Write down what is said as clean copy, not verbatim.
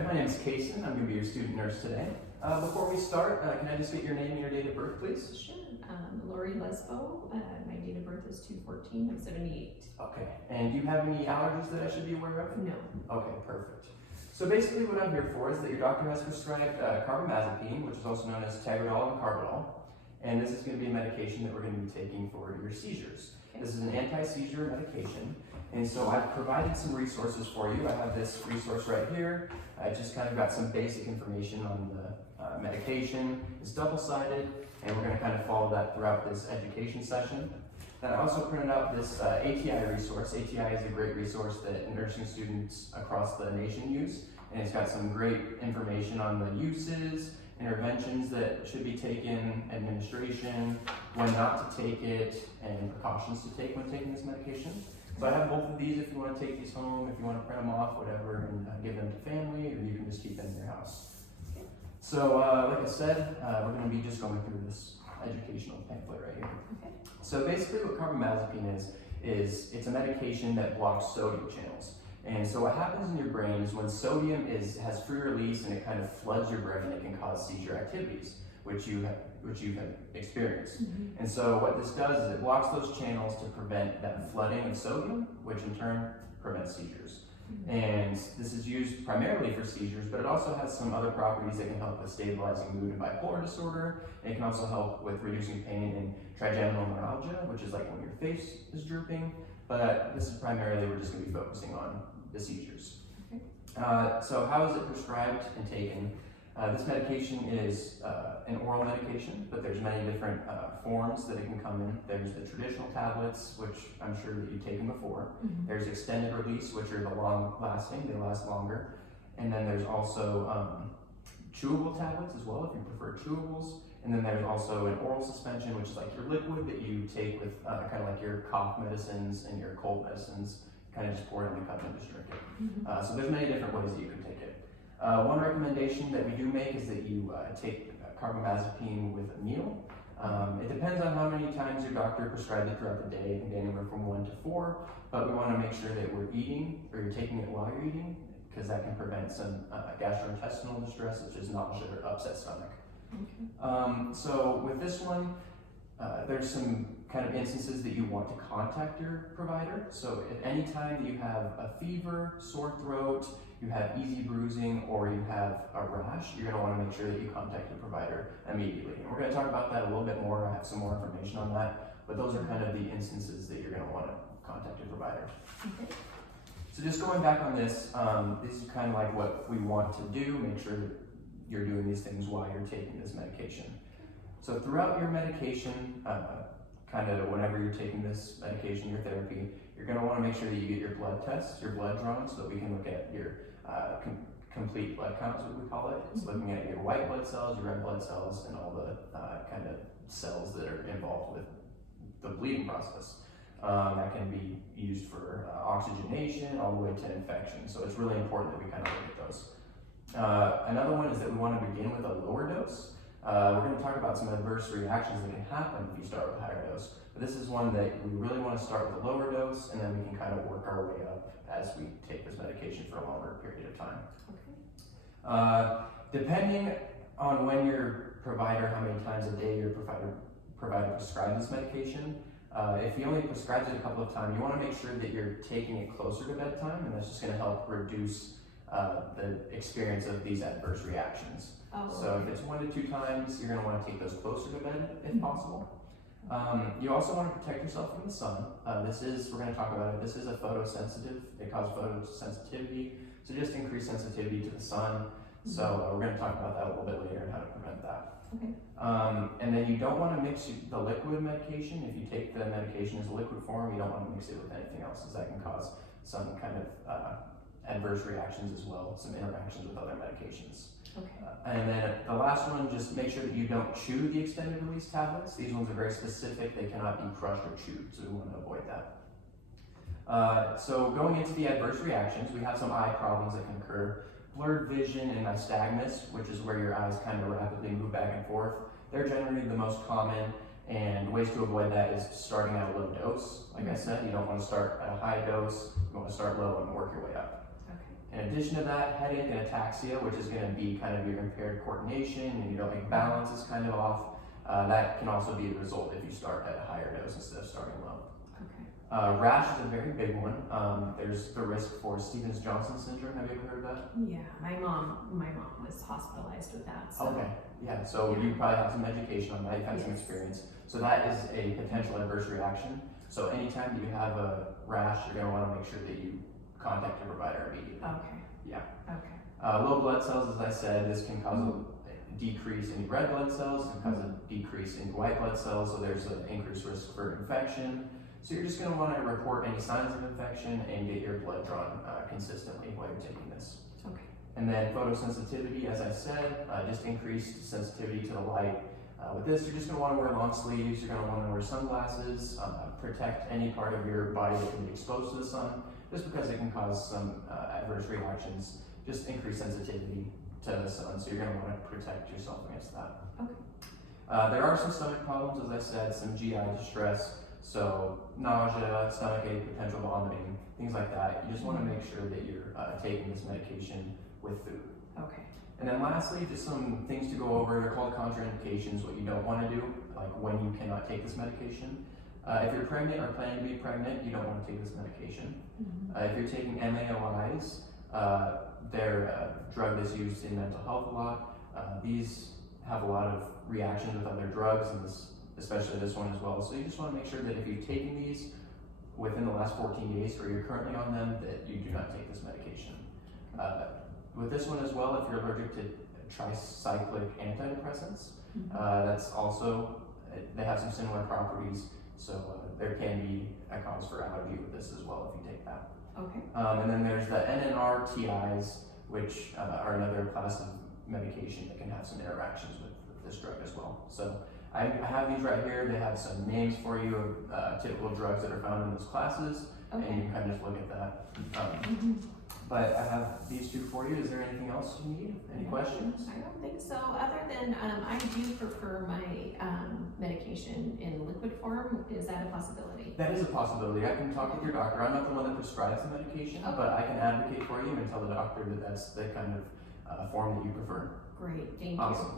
there. My name is Kason. I'm going to be your student nurse today. Before we start, can I just get your name and your date of birth, please? Sure. Lori Lesbo. My date of birth is 2/14. I'm 78. Okay. And do you have any allergies that I should be aware of? No. Okay, perfect. So basically what I'm here for is that your doctor has prescribed Carbamazepine, which is also known as Tegretol and Carbamazepine. And this is going to be a medication that we're going to be taking for your seizures. Okay. This is an anti-seizure medication. And so I've provided some resources for you. I have this resource right here. I just kind of got some basic information on the medication. It's double-sided, and we're going to kind of follow that throughout this education session. Then I also printed out this ATI resource. ATI is a great resource that nursing students across the nation use, and it's got some great information on the uses, interventions that should be taken, administration, when not to take it, and precautions to take when taking this medication. So I have both of these if you want to take these home, if you want to print them off, whatever, and give them to family, or you can just keep them in your house. So like I said, we're going to be just going through this educational pamphlet right here. Okay. So basically what carbamazepine is it's a medication that blocks sodium channels. And so what happens in your brain is when sodium has free release and it kind of floods your brain, it can cause seizure activities, which you have experienced. Mm-hmm. And so what this does is it blocks those channels to prevent that flooding of sodium, which in turn prevents seizures. Mm-hmm. And this is used primarily for seizures, but it also has some other properties that can help with stabilizing mood and bipolar disorder. And it can also help with reducing pain in trigeminal neuralgia, which is like when your face is drooping. But this is primarily, we're just going to be focusing on the seizures. Okay. So how is it prescribed and taken? This medication is an oral medication, but there's many different forms that it can come in. There's the traditional tablets, which I'm sure that you've taken before. Mm-hmm. There's extended release, which are the long lasting, they last longer. And then there's also chewable tablets as well, if you prefer chewables. And then there's also an oral suspension, which is like your liquid that you take with kind of like your cough medicines and your cold medicines, kind of just pour it in the cup and just drink it. Mm-hmm. So there's many different ways that you can take it. One recommendation that we do make is that you take carbamazepine with a meal. It depends on how many times your doctor prescribed it throughout the day. It can be anywhere from 1 to 4, but we want to make sure that we're eating, or you're taking it while you're eating, because that can prevent some gastrointestinal distress, such as nausea or upset stomach. Okay. So with this one, there's some kind of instances that you want to contact your provider. So at any time that you have a fever, sore throat, you have easy bruising, or you have a rash, you're going to want to make sure that you contact your provider immediately. And we're going to talk about that a little bit more. I have some more information on that, but those are kind of the instances that you're going to want to contact your provider. Okay. So just going back on this is kind of like what we want to do, make sure that you're doing these things while you're taking this medication. So throughout your medication, kind of whenever you're taking this medication, your therapy, you're going to want to make sure that you get your blood tests, your blood drawn, so that we can look at your complete blood count, is what we call it. It's looking at your white blood cells, your red blood cells, and all the kind of cells that are involved with the bleeding process. That can be used for oxygenation all the way to infection. So it's really important that we kind of look at those. Another one is that we want to begin with a lower dose. We're going to talk about some adverse reactions that can happen if you start with a higher dose. But this is one that we really want to start with a lower dose, and then we can kind of work our way up as we take this medication for a longer period of time. Okay. Depending on when your provider, how many times a day your provider prescribes this medication, if he only prescribes it a couple of times, you want to make sure that you're taking it closer to bedtime, and that's just going to help reduce the experience of these adverse reactions. Oh, so okay. if it's 1 to 2 times, you're going to want to take those closer to bed if possible. You also want to protect yourself from the sun. We're going to talk about it, this is a photosensitive, it causes photosensitivity, so just increase sensitivity to the sun. So we're going to talk about that a little bit later and how to prevent that. Okay. And then you don't want to mix the liquid medication. If you take the medication as a liquid form, you don't want to mix it with anything else, as that can cause some kind of adverse reactions as well, some interactions with other medications. Okay. And then the last one, just make sure that you don't chew the extended release tablets. These ones are very specific. They cannot be crushed or chewed, so we want to avoid that. So going into the adverse reactions, we have some eye problems that can occur. Blurred vision and nystagmus, which is where your eyes kind of rapidly move back and forth. They're generally the most common, and ways to avoid that is starting at a low dose. Like I said, you don't want to start at a high dose. You want to start low and work your way up. Okay. In addition to that, headache and ataxia, which is going to be kind of your impaired coordination and balance is kind of off. That can also be a result if you start at a higher dose instead of starting low. Okay. Rash is a very big one. There's the risk for Stevens-Johnson syndrome. Have you ever heard of that? Yeah, my mom was hospitalized with that. So. Okay, yeah, so you probably have some education on that, you've had some experience. So that is a potential adverse reaction. So anytime that you have a rash, you're gonna wanna make sure that you contact your provider immediately. Okay. Yeah. Okay. Low blood cells, as I said, this can cause a decrease in red blood cells, it can cause a decrease in white blood cells, so there's an increased risk for infection. So you're just gonna wanna report any signs of infection and get your blood drawn consistently while you're taking this. Okay. And then photosensitivity, as I said, just increased sensitivity to the light. With this, you're just going to want to wear long sleeves, you're going to want to wear sunglasses, protect any part of your body that can be exposed to the sun, just because it can cause some adverse reactions, just increased sensitivity to the sun, so you're going to want to protect yourself against that. Okay. There are some stomach problems, as I said, some GI distress, so nausea, stomach ache, potential vomiting, things like that. You just want to make sure that you're taking this medication with food. Okay. And then lastly, just some things to go over. They're called contraindications, what you don't want to do, like when you cannot take this medication. If you're pregnant or planning to be pregnant, you don't want to take this medication. If you're taking MAOIs, they're a drug that's used in mental health a lot. These have a lot of reactions with other drugs, and especially this one as well. So you just want to make sure that if you've taken these within the last 14 days or you're currently on them, that you do not take this medication. With this one as well, if you're allergic to tricyclic antidepressants, that's also, they have some similar properties, so there can be a cause for allergy with this as well if you take that. Okay. And then there's the NNRTIs, which are another class of medication that can have some interactions with this drug as well. So I have these right here. They have some names for you of typical drugs that are found in those classes, and you can kind of just look at that. But I have these two for you. Is there anything else you need? Any questions? I don't think so, other than I do prefer my medication in liquid form. Is that a possibility? That is a possibility. I can talk with your doctor. I'm not the one that prescribes the medication, but I can advocate for you and tell the doctor that that's the kind of form that you prefer. Great, thank you. Awesome.